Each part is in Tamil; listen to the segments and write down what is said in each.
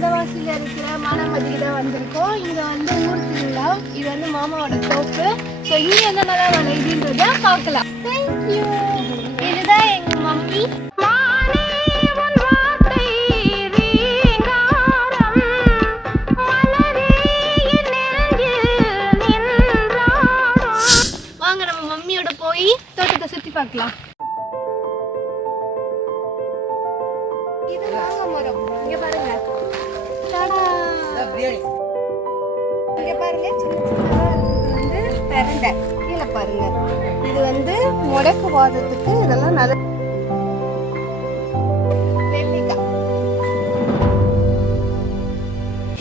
வந்தவாசியில் இருக்கிற மானாமதிக்கு தான் வந்திருக்கோம். இங்கே வந்து ஊர் திருவிழா. இது வந்து மாமாவோட தோப்பு. ஸோ இங்கே என்னென்னலாம் விளையுதுன்றத பார்க்கலாம். தேங்க்யூ. இதுதான் எங்கள் மம்மி. வாங்க நம்ம மம்மியோட போய் தோட்டத்தை சுற்றி பார்க்கலாம். இது மாங்க மரம். இங்க பாருங்க. இங்க பாருங்க, சின்ன சின்னதா வந்து பெரண்டை. கீழே பாருங்க, இது வந்து முடக்குவாதத்துக்கு இதெல்லாம் நல்ல வெள்ளிக்காய்.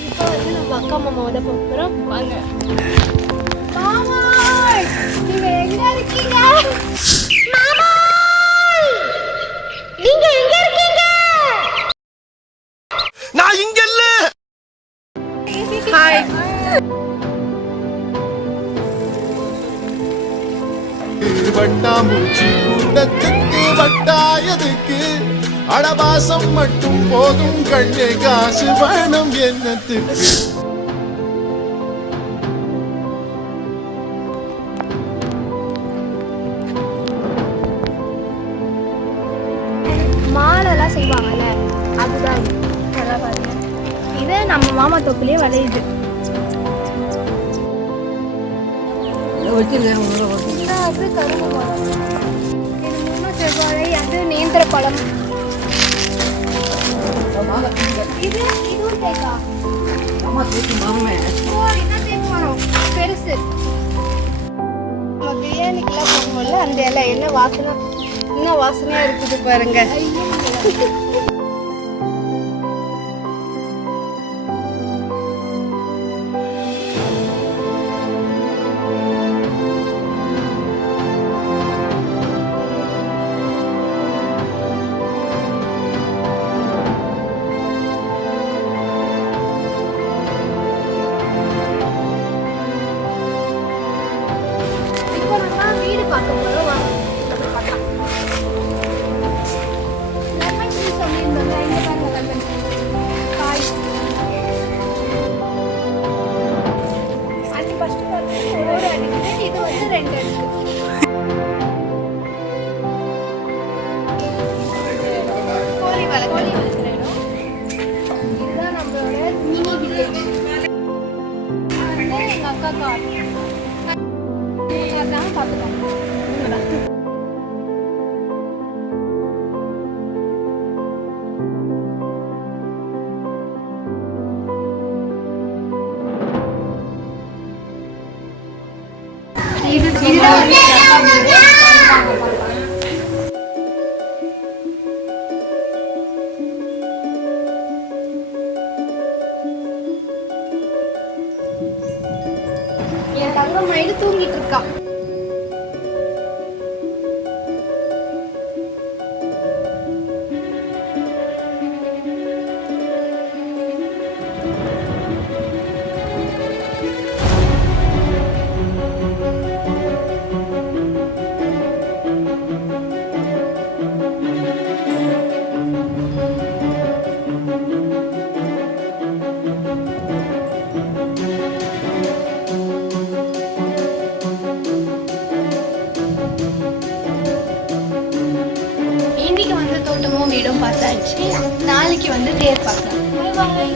இப்போ வந்து நம்ம அக்கா மாமாவோட போகிறோம். வாங்க மாமா, நீங்க எங்க இருக்கீங்க? மாமா, நீங்க எங்க இருக்கீங்க? நான் இங்க இல்ல. ஹாய். வட்டாம்பூச்சி கூட்டத்துக்கு வட்டாயதுக்கு அடபாசம் மட்டும் போதும் கண்ணே, காசு வேணும் என்னத்துக்கு. மாலைலாம் செய்வாங்கல்ல, அதுதான் நல்லா பாருங்க. இது நம்ம மாமா தோப்புலயே விளையுது. அது கரும்பு மரம். இது மூணு செவ்வாழை, அது நேந்திர பழம். இது இதுவும் தேக்கா. ஓ, இதான் தேக்கு மரம் பெருசு. நம்ம பிரியாணிக்கெல்லாம் போகும்போது அந்த இலை என்ன வாசனை, இன்னும் வாசனையா இருக்குது பாருங்க. வீடு பார்க்க போறோம். லெமன் ட்ரீ சொல்லியிருந்தோம்ல, இங்க பாருங்க லெமன் காய். அது ஃபர்ஸ்ட் பார்த்து ஒரு அடிக்குது, இது வந்து 2 அடிக்குது. கோழி வளர்க்குற இடம். இதுதான் நம்மளோட மினி வில்லேஜ். வந்து எங்க அக்கா கார் பார்த்துக்கோங்க. என் தங்க மயில் தூங்கிட்டு இருக்கா. வீடும் பார்த்தாச்சு. நாளைக்கு வந்து தேர் பார்க்கலாம். பாய் பாய்.